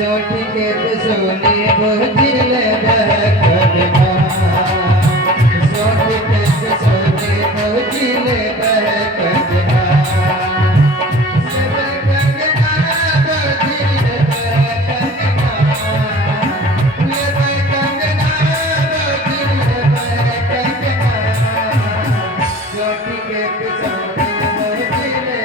सोटी के सोने भजिले बहकना सोटी के सोने भजिले बहकना सब कंगना भजिले बहकना ले कंगना भजिले बहकना सोटी के सोने भजिले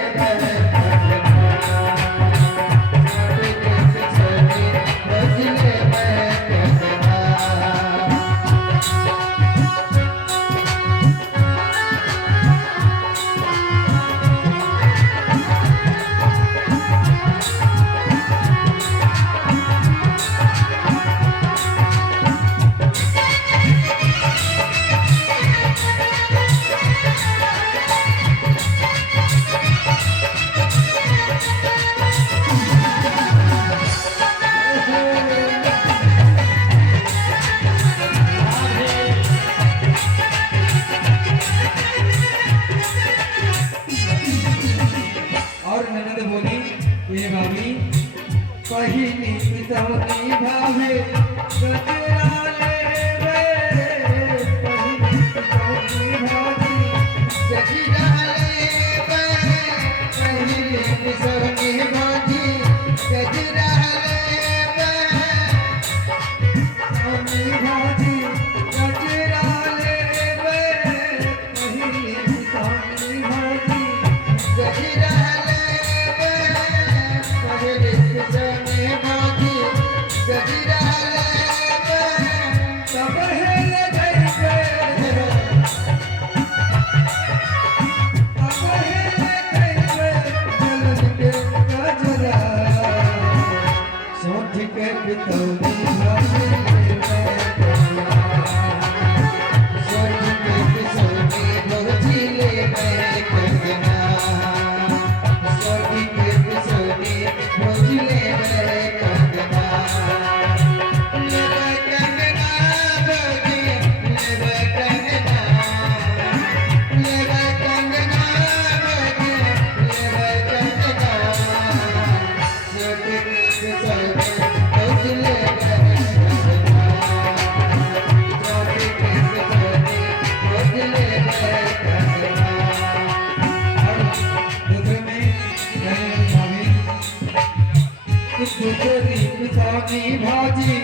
पहिली पितौनी भावे गजरा लेवे पहिली पितौनी भावी गजरा लेवे पहिली पितौनी भावी गजरा लेवे पितौनी भावी गजरा लेवे पहिली पितौनी भावी गजरा भाजी